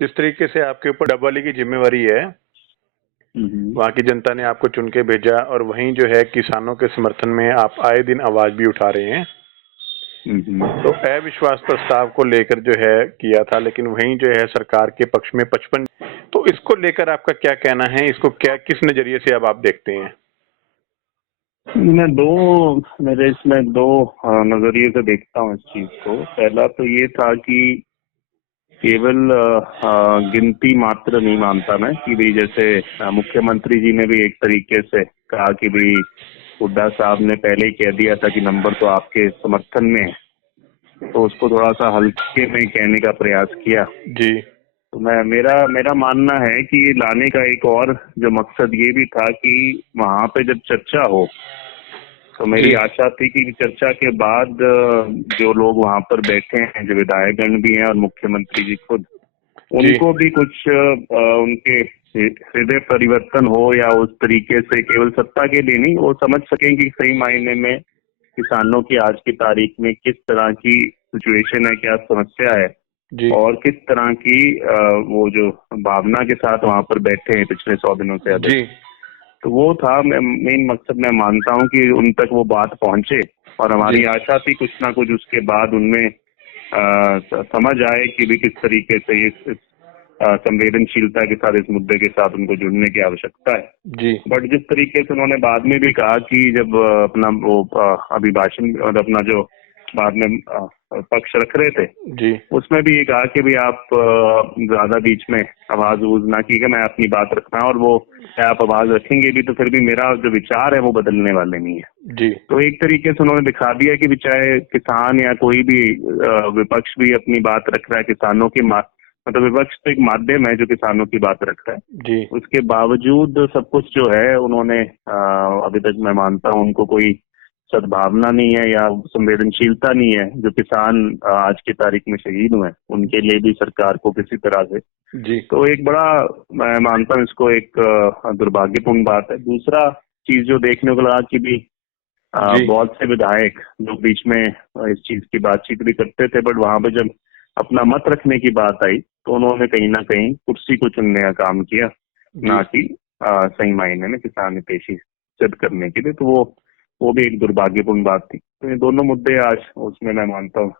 जिस तरीके से आपके ऊपर डबवाली की जिम्मेवारी है, वहाँ की जनता ने आपको चुन के भेजा और वहीं जो है किसानों के समर्थन में आप आए दिन आवाज भी उठा रहे हैं। तो अविश्वास प्रस्ताव को लेकर जो है किया था, लेकिन वहीं जो है सरकार के पक्ष में 55। तो इसको लेकर आपका क्या कहना है? इसको क्या किस नजरिए से अब आप देखते हैं? मेरे इसमें दो नजरिए से देखता हूँ इस चीज को। पहला तो ये था कि केवल गिनती मात्र नहीं मानता मैं कि भाई जैसे मुख्यमंत्री जी ने भी एक तरीके से कहा कि भाई हुड्डा साहब ने पहले ही कह दिया था कि नंबर तो आपके समर्थन में है, तो उसको थोड़ा सा हल्के में कहने का प्रयास किया जी। तो मेरा मानना है कि लाने का एक और जो मकसद ये भी था कि वहां पे जब चर्चा हो तो मेरी आशा थी कि चर्चा के बाद जो लोग वहां पर बैठे हैं, जो विधायकगण भी हैं और मुख्यमंत्री जी खुद, उनको भी कुछ उनके हृदय परिवर्तन हो या उस तरीके से केवल सत्ता के लिए नहीं, वो समझ सकें कि सही मायने में किसानों की आज की तारीख में किस तरह की सिचुएशन है, क्या समस्या है और किस तरह की वो जो भावना के साथ वहां पर बैठे हैं पिछले 100 दिनों से अधिक। तो वो था मेन मकसद। मैं मानता हूं कि उन तक वो बात पहुंचे और हमारी आशा थी कुछ ना कुछ उसके बाद उनमें समझ आए कि भी किस तरीके से इस संवेदनशीलता के साथ इस मुद्दे के साथ उनको जुड़ने की आवश्यकता है। बट जिस तरीके से उन्होंने बाद में भी कहा कि जब अपना वो अभिभाषण और अपना जो बाद में पक्ष रख रहे थे, उसमें भी ये कहा कि भी आप ज्यादा बीच में आवाज वूज ना की, मैं अपनी बात रखना, और वो आप आवाज रखेंगे भी तो फिर भी मेरा जो विचार है वो बदलने वाले नहीं है। तो एक तरीके से उन्होंने दिखा दिया कि चाहे किसान या कोई भी विपक्ष भी अपनी बात रख रहा है, किसानों की मतलब विपक्ष तो एक माध्यम है जो किसानों की बात रख रहा है, उसके बावजूद सब कुछ जो है उन्होंने अभी तक मैं मानता हूँ उनको कोई सद्भावना नहीं है या संवेदनशीलता नहीं है। जो किसान आज की तारीख में शहीद हुए उनके लिए भी सरकार को किसी तरह से तो एक बड़ा, मैं मानता हूँ इसको एक दुर्भाग्यपूर्ण बात है। दूसरा चीज जो देखने को लगा कि भी बहुत से विधायक जो बीच में इस चीज की बातचीत भी करते थे, बट वहां पे जब अपना मत रखने की बात आई तो उन्होंने कहीं ना कहीं कुर्सी को चुनने का काम किया, ना कि सही मायने में किसान हितैषी सिद्ध करने के लिए। तो वो भी एक दुर्भाग्यपूर्ण बात थी। तो ये दोनों मुद्दे आज उसमें मैं मानता हूँ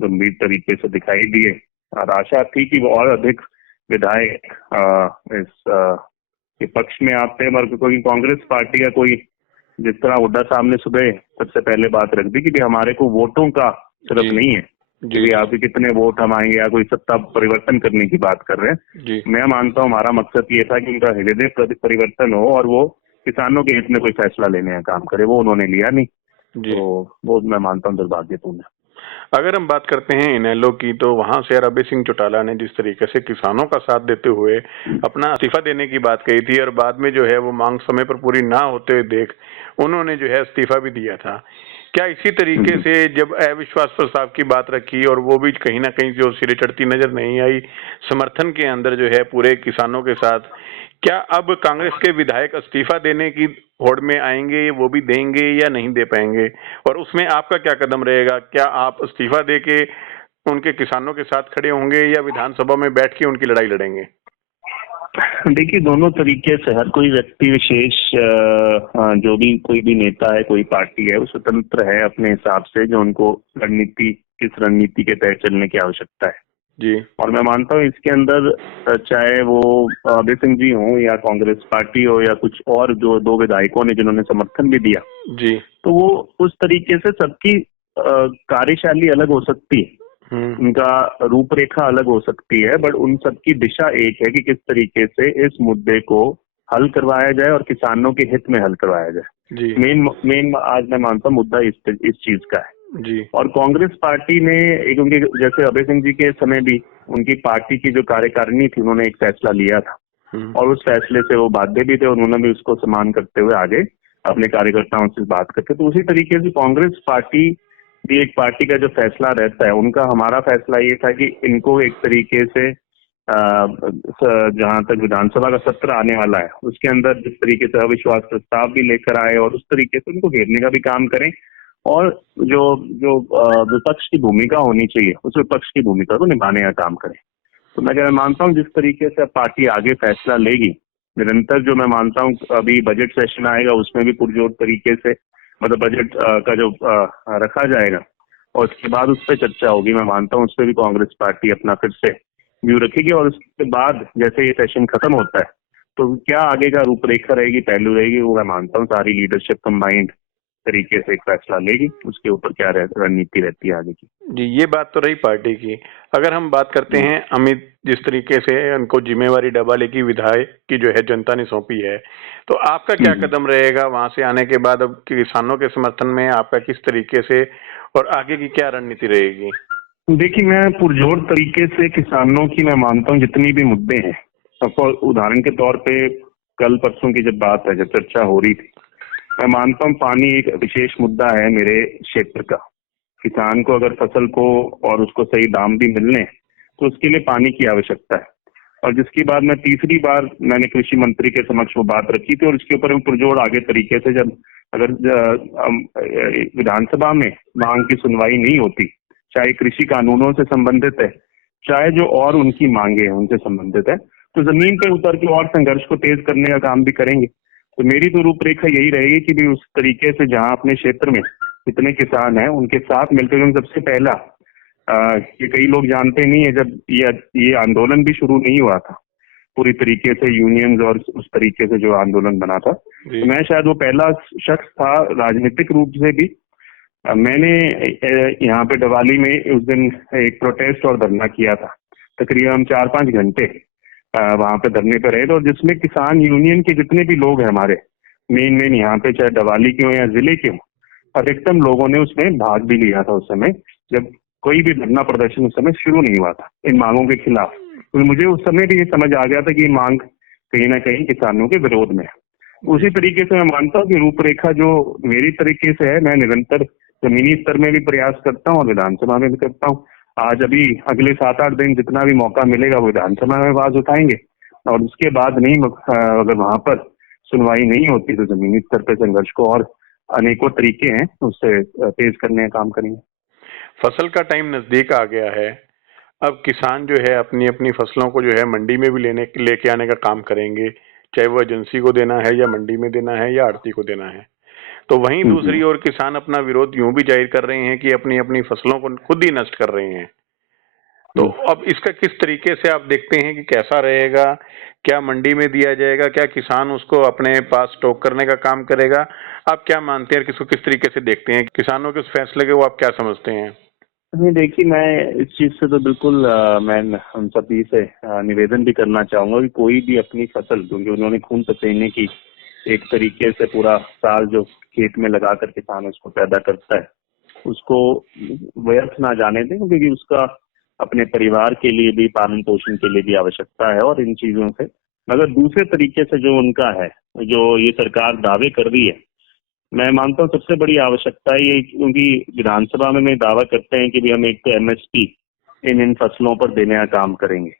गंभीर तरीके से दिखाई दिए और आशा थी कि वो और अधिक विधायक इस के पक्ष में आते हैं। मगर कोई कांग्रेस पार्टी का कोई, जिस तरह हुड्डा साहब ने सुबह सबसे पहले बात रख दी कि हमारे को वोटों का सिर्फ नहीं है कि आपके कितने वोट हम आएंगे या कोई सत्ता परिवर्तन करने की बात कर रहे हैं। मैं मानता हूँ हमारा मकसद ये था कि उनका हृदय परिवर्तन हो और वो किसानों के हित में कोई फैसला लेने का काम करे, वो उन्होंने लिया नहीं। तो वो मैं मानता हूँ दुर्भाग्यपूर्ण है। अगर हम बात करते हैं इनेलो की, तो वहां से अभय सिंह चौटाला ने जिस तरीके से किसानों का साथ देते हुए अपना इस्तीफा देने की बात कही थी और बाद में जो है वो मांग समय पर पूरी ना होते हुए देख उन्होंने जो है इस्तीफा भी दिया था, क्या इसी तरीके से जब अविश्वास प्रस्ताव की बात रखी और वो भी कहीं ना कहीं जो सिरे चढ़ती नजर नहीं आई समर्थन के अंदर जो है पूरे किसानों के साथ, क्या अब कांग्रेस के विधायक इस्तीफा देने की होड़ में आएंगे, वो भी देंगे या नहीं दे पाएंगे? और उसमें आपका क्या कदम रहेगा? क्या आप इस्तीफा देके उनके किसानों के साथ खड़े होंगे या विधानसभा में बैठ के उनकी लड़ाई लड़ेंगे? देखिए, दोनों तरीके से हर कोई व्यक्ति विशेष जो भी कोई भी नेता है, कोई पार्टी है, वो स्वतंत्र है अपने हिसाब से जो उनको किस रणनीति के तहत चलने की आवश्यकता है। और मैं मानता हूँ इसके अंदर चाहे वो अभय सिंह जी हो या कांग्रेस पार्टी हो या कुछ और जो दो विधायकों ने जिन्होंने समर्थन भी दिया, तो वो उस तरीके से सबकी कार्यशैली अलग हो सकती है, उनका रूपरेखा अलग हो सकती है, बट उन सबकी दिशा एक है कि किस तरीके से इस मुद्दे को हल करवाया जाए और किसानों के हित में हल करवाया जाए। मेन आज मैं मानता हूँ मुद्दा इस चीज का है। और कांग्रेस पार्टी ने एक, उनके जैसे अभय सिंह जी के समय भी उनकी पार्टी की जो कार्यकारिणी थी, उन्होंने एक फैसला लिया था और उस फैसले से वो बाध्य भी थे, उन्होंने भी उसको सम्मान करते हुए आगे अपने कार्यकर्ताओं से बात करते। तो उसी तरीके से कांग्रेस पार्टी भी एक पार्टी का जो फैसला रहता है, उनका हमारा फैसला ये था कि इनको एक तरीके से जहां तक विधानसभा का सत्र आने वाला है उसके अंदर जिस तरीके से अविश्वास प्रस्ताव भी लेकर आए और उस तरीके से उनको घेरने का भी काम करें और जो विपक्ष की भूमिका होनी चाहिए उस विपक्ष की भूमिका को निभाने का काम करें। तो मैं मानता हूँ जिस तरीके से अब पार्टी आगे फैसला लेगी, निरंतर जो मैं मानता हूँ अभी बजट सेशन आएगा उसमें भी पुरजोर तरीके से मतलब बजट का जो रखा जाएगा और उसके बाद उस पर चर्चा होगी। मैं मानता हूँ उस पर भी कांग्रेस पार्टी अपना फिर से व्यू रखेगी और उसके बाद जैसे ये सेशन खत्म होता है तो क्या आगे का रूपरेखा रहेगी, पहलू रहेगी, वो मैं मानता हूँ सारी लीडरशिप कंबाइंड तरीके से एक फैसला लेगी, उसके ऊपर क्या रणनीति रहती है आगे की। जी, ये बात तो रही पार्टी की। अगर हम बात करते हैं अमित जिस तरीके से उनको जिम्मेवारी डबाले की विधायक की जो है जनता ने सौंपी है, तो आपका क्या कदम रहेगा वहां से आने के बाद? अब किसानों के समर्थन में आपका किस तरीके से और आगे की क्या रणनीति रहेगी? देखिए, मैं पुरजोर तरीके से किसानों की मैं मानता हूँ जितनी भी मुद्दे हैं, सबको उदाहरण के तौर पे कल परसों की जब बात है, जब चर्चा हो रही थी, मैं मानता हूँ पानी एक विशेष मुद्दा है मेरे क्षेत्र का। किसान को अगर फसल को और उसको सही दाम भी मिलने तो उसके लिए पानी की आवश्यकता है। और जिसकी बात मैं तीसरी बार मैंने कृषि मंत्री के समक्ष वो बात रखी थी और इसके ऊपर पुरजोर आगे तरीके से जब अगर विधानसभा में मांग की सुनवाई नहीं होती, चाहे कृषि कानूनों से संबंधित है, चाहे जो और उनकी मांगे हैं उनसे संबंधित है, तो जमीन पे उतर के और संघर्ष को तेज करने का काम भी करेंगे। तो मेरी तो रूपरेखा यही रहेगी कि भी उस तरीके से जहां अपने क्षेत्र में जितने किसान हैं उनके साथ मिलकर सबसे पहला ये कई लोग जानते नहीं है, जब ये आंदोलन भी शुरू नहीं हुआ था पूरी तरीके से यूनियंस और उस तरीके से जो आंदोलन बना था, तो मैं शायद वो पहला शख्स था राजनीतिक रूप से भी। मैंने यहाँ पे दिवाली में उस दिन एक प्रोटेस्ट और धरना किया था, तकरीबन हम 4-5 घंटे वहां पे धरने पे रहे थे और जिसमें किसान यूनियन के जितने भी लोग हैं हमारे मेन यहाँ पे, चाहे दिवाली के हो या जिले के हो, अधिकतम लोगों ने उसमें भाग भी लिया था उस समय जब कोई भी धरना प्रदर्शन उस समय शुरू नहीं हुआ था इन मांगों के खिलाफ। तो मुझे उस समय भी ये समझ आ गया था कि ये मांग कहीं ना कहीं किसानों के विरोध में है। उसी तरीके से मैं मानता हूँ कि रूपरेखा जो मेरी तरीके से है, मैं निरंतर जमीनी स्तर में भी प्रयास करता हूँ और विधानसभा में भी करता हूँ। आज अभी अगले 7-8 दिन जितना भी मौका मिलेगा वो विधानसभा में आवाज उठाएंगे और उसके बाद नहीं अगर वहां पर सुनवाई नहीं होती तो जमीनी स्तर पर संघर्ष को और अनेकों तरीके हैं उससे तेज करने का काम करेंगे। फसल का टाइम नजदीक आ गया है, अब किसान जो है अपनी अपनी फसलों को जो है मंडी में भी लेके आने का काम करेंगे, चाहे वो एजेंसी को देना है या मंडी में देना है या आड़ती को देना है। तो वहीं दूसरी ओर किसान अपना विरोध यूं भी जाहिर कर रहे हैं कि अपनी अपनी फसलों को खुद ही नष्ट कर रहे हैं। तो अब इसका किस तरीके से आप देखते हैं कि कैसा रहेगा? क्या मंडी में दिया जाएगा? क्या किसान उसको अपने पास स्टॉक करने का काम करेगा? आप क्या मानते हैं, किसको किस तरीके से देखते हैं किसानों के उस फैसले को आप क्या समझते हैं? नहीं, देखिए, मैं इस चीज से तो बिल्कुल मैं हम सभी से निवेदन भी करना चाहूंगा कि कोई भी अपनी फसल, क्योंकि उन्होंने खून पसीने की एक तरीके से पूरा साल जो खेत में लगाकर किसान उसको पैदा करता है, उसको व्यर्थ ना जाने दें, क्योंकि उसका अपने परिवार के लिए भी, पालन पोषण के लिए भी आवश्यकता है और इन चीजों से। मगर दूसरे तरीके से जो उनका है, जो ये सरकार दावे कर रही है, मैं मानता हूँ सबसे बड़ी आवश्यकता ये, क्योंकि विधानसभा में दावा करते हैं कि भी हम एक तो एमएसपी इन फसलों पर देने का काम करेंगे,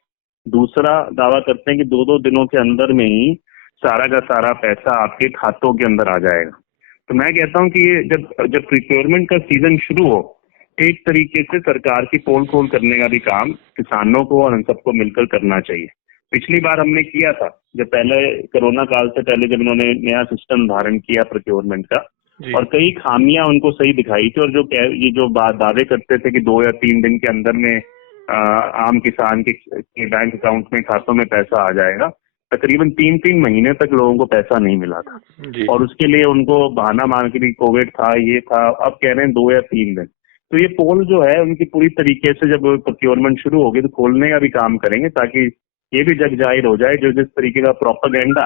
दूसरा दावा करते हैं कि 2-2 दिनों के अंदर में ही सारा का सारा पैसा आपके खातों के अंदर आ जाएगा। तो मैं कहता हूँ कि ये जब प्रिक्योरमेंट का सीजन शुरू हो, एक तरीके से सरकार की पोल खोल करने का भी काम किसानों को और हम सबको मिलकर करना चाहिए। पिछली बार हमने किया था जब पहले कोरोना काल से पहले जब इन्होंने नया सिस्टम धारण किया प्रोक्योरमेंट का, और कई खामियां उनको सही दिखाई थी और ये जो दावे करते थे कि 2 या 3 दिन के अंदर में आम किसान के बैंक अकाउंट में, खातों में पैसा आ जाएगा, तकरीबन 3-3 महीने तक लोगों को पैसा नहीं मिला था और उसके लिए उनको बहाना मान के भी कोविड था, ये था, अब कह रहे हैं 2 या 3 दिन। तो ये पोल जो है उनकी पूरी तरीके से जब प्रोक्योरमेंट शुरू होगी तो खोलने का भी काम करेंगे, ताकि ये भी जग जाहिर हो जाए जो जिस तरीके का प्रोपेगेंडा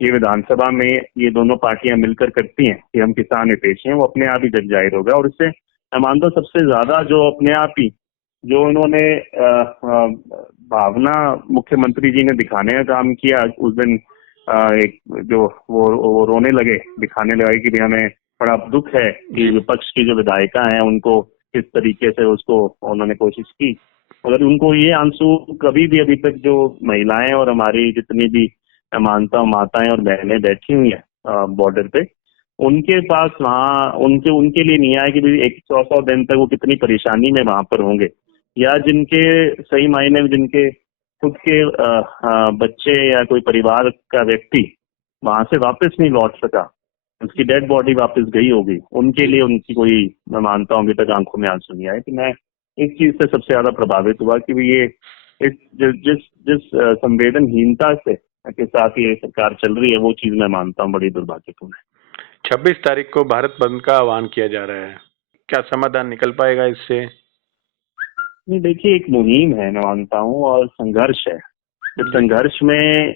ये विधानसभा में ये दोनों पार्टियां मिलकर करती हैं कि हम किसान हितैषी हैं, वो अपने आप ही जग जाहिर होगा। और इससे मैं मानता हूँ सबसे ज्यादा जो अपने आप ही जो उन्होंने भावना मुख्यमंत्री जी ने दिखाने का काम किया उस दिन, एक जो वो रोने लगे, दिखाने लगे कि भी हमें बड़ा दुख है कि विपक्ष की जो विधायिका हैं उनको किस तरीके से उसको उन्होंने कोशिश की, अगर उनको ये आंसू कभी भी अभी तक जो महिलाएं और हमारी जितनी भी मानता हूँ माताएं और बहनें बैठी हुई है बॉर्डर पे, उनके पास वहाँ उनके लिए नहीं आया कि भी 100 दिन तक वो कितनी परेशानी में वहां पर होंगे, या जिनके सही मायने में जिनके खुद के बच्चे या कोई परिवार का व्यक्ति वहां से वापस नहीं लौट सका, उसकी डेड बॉडी वापस गई होगी, उनके लिए उनकी कोई, मैं मानता हूँ अभी तक आंखों में आंसू नहीं आए। कि मैं इस चीज से सबसे ज्यादा प्रभावित हुआ कि ये इस जिस संवेदनहीनता से के साथ ये सरकार चल रही है, वो चीज मैं मानता हूँ बड़ी दुर्भाग्यपूर्ण है। 26 तारीख को भारत बंद का आह्वान किया जा रहा है, क्या समाधान निकल पाएगा इससे? नहीं, देखिए, एक मुहिम है, मैं मानता हूँ, और संघर्ष है। इस संघर्ष में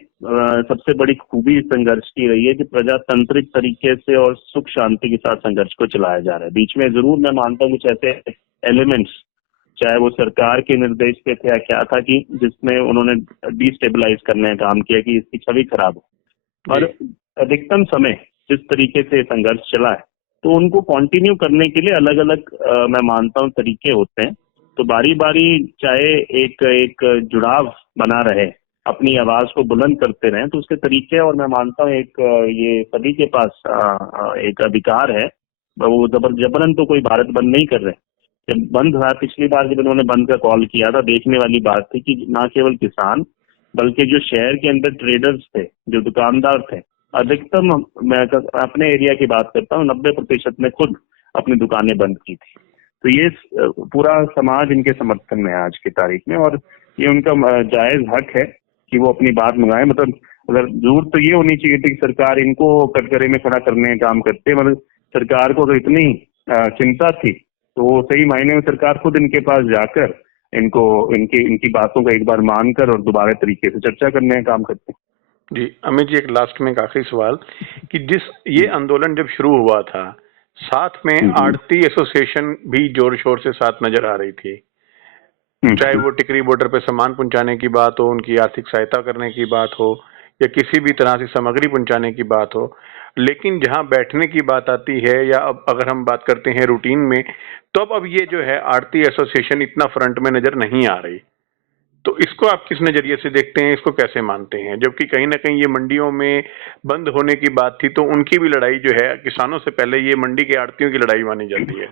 सबसे बड़ी खूबी इस संघर्ष की रही है कि प्रजातांत्रिक तरीके से और सुख शांति के साथ संघर्ष को चलाया जा रहा है। बीच में जरूर मैं मानता हूँ कुछ ऐसे एलिमेंट्स, चाहे वो सरकार के निर्देश पे थे या क्या था, कि जिसमें उन्होंने डिस्टेबलाइज करने का काम किया कि इसकी छवि खराब हो। और अधिकतम समय जिस तरीके से संघर्ष चला है, तो उनको कंटिन्यू करने के लिए अलग अलग मैं मानता हूँ तरीके होते हैं। तो बारी बारी चाहे एक जुड़ाव बना रहे, अपनी आवाज को बुलंद करते रहें, तो उसके तरीके, और मैं मानता हूँ एक ये सभी के पास एक अधिकार है। वो जबरन तो कोई भारत बंद नहीं कर रहे। जब बंद हुआ, पिछली बार जब इन्होंने बंद का कॉल किया था, देखने वाली बात थी कि ना केवल किसान बल्कि जो शहर के अंदर ट्रेडर्स थे, जो दुकानदार थे, अधिकतम, मैं अपने एरिया की बात करता हूँ, 90% ने खुद अपनी दुकानें बंद की थी। तो ये पूरा समाज इनके समर्थन में है आज की तारीख में, और ये उनका जायज हक है कि वो अपनी बात मंगाए। मतलब अगर जरूरत तो ये होनी चाहिए थी कि सरकार इनको कटघरे में खड़ा करने का काम करते, मतलब सरकार को तो इतनी चिंता थी तो वो सही मायने में सरकार खुद इनके पास जाकर इनकी बातों का एक बार मानकर और दोबारा तरीके से चर्चा करने का काम करते। जी अमित जी, एक लास्ट में एक आखिरी सवाल कि जिस ये आंदोलन जब शुरू हुआ था, साथ में आड़ती एसोसिएशन भी जोर शोर से साथ नजर आ रही थी, चाहे वो टिकरी बॉर्डर पे सामान पहुंचाने की बात हो, उनकी आर्थिक सहायता करने की बात हो, या किसी भी तरह से सामग्री पहुंचाने की बात हो। लेकिन जहां बैठने की बात आती है, या अब अगर हम बात करते हैं रूटीन में, तो अब ये जो है आड़ती एसोसिएशन इतना फ्रंट में नजर नहीं आ रही। तो इसको आप किस नजरिए से देखते हैं, इसको कैसे मानते हैं? जबकि कहीं ना कहीं ये मंडियों में बंद होने की बात थी, तो उनकी भी लड़ाई जो है किसानों से पहले ये मंडी के आड़तियों की लड़ाई मानी जाती है।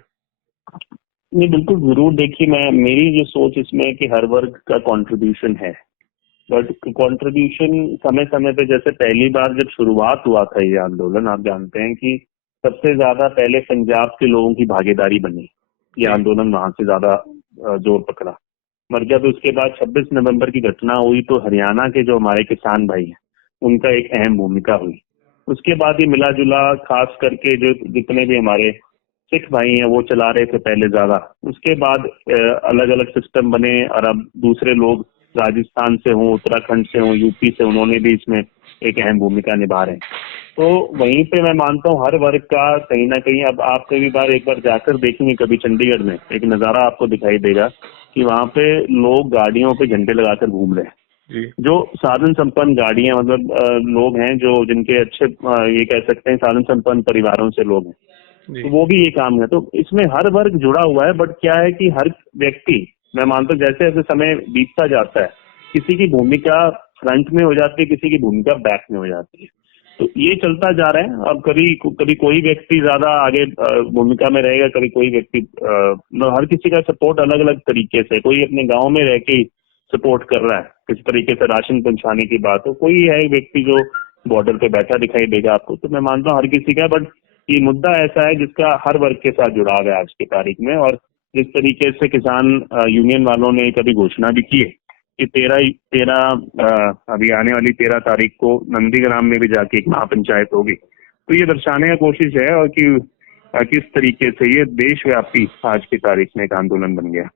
नहीं, बिल्कुल जरूर। देखिए, मेरी जो सोच इसमें है कि हर वर्ग का कंट्रीब्यूशन है, बट कंट्रीब्यूशन समय समय पे, जैसे पहली बार जब शुरुआत हुआ था ये आंदोलन, आप जानते हैं कि सबसे ज्यादा पहले पंजाब के लोगों की भागीदारी बनी, ये आंदोलन वहां से ज्यादा जोर पकड़ा। मर गया। तो उसके बाद 26 नवंबर की घटना हुई तो हरियाणा के जो हमारे किसान भाई हैं, उनका एक अहम भूमिका हुई। उसके बाद ये मिला जुला, खास करके जो जितने भी हमारे सिख भाई हैं वो चला रहे थे पहले ज्यादा। उसके बाद अलग अलग सिस्टम बने, और अब दूसरे लोग राजस्थान से हों, उत्तराखंड से हों, यूपी से, उन्होंने भी इसमें एक अहम भूमिका निभा रहे हैं। तो वहीं पे मैं मानता हूँ हर वर्ग का कहीं ना कहीं, अब आप कई बार एक बार जाकर देखेंगे कभी चंडीगढ़ में, एक नजारा आपको दिखाई देगा कि वहां पे लोग गाड़ियों पे झंडे लगाकर घूम रहे हैं। जो साधन संपन्न गाड़ियां, मतलब लोग हैं जो जिनके अच्छे ये कह सकते हैं साधन संपन्न परिवारों से लोग हैं, तो वो भी ये काम है। तो इसमें हर वर्ग जुड़ा हुआ है, बट क्या है कि हर व्यक्ति, मैं मानता हूँ जैसे जैसे समय बीतता जाता है, किसी की भूमिका फ्रंट में हो जाती है, किसी की भूमिका बैक में हो जाती है। तो ये चलता जा रहा है। अब कभी कोई व्यक्ति ज्यादा आगे भूमिका में रहेगा, कभी कोई व्यक्ति, हर किसी का सपोर्ट अलग अलग तरीके से, कोई अपने गांव में रह के सपोर्ट कर रहा है, किस तरीके से राशन पहुंचाने की बात हो, कोई है व्यक्ति जो बॉर्डर पे बैठा दिखाई देगा आपको। तो मैं मानता हूँ हर किसी का, बट ये मुद्दा ऐसा है जिसका हर वर्ग के साथ जुड़ाव है आज की तारीख में। और जिस तरीके से किसान यूनियन वालों ने कभी घोषणा भी की है कि 13 अभी आने वाली 13 तारीख को नंदीग्राम में भी जाके एक महापंचायत होगी, तो ये दर्शाने की कोशिश है और कि किस तरीके से ये देशव्यापी आज की तारीख में एक आंदोलन बन गया।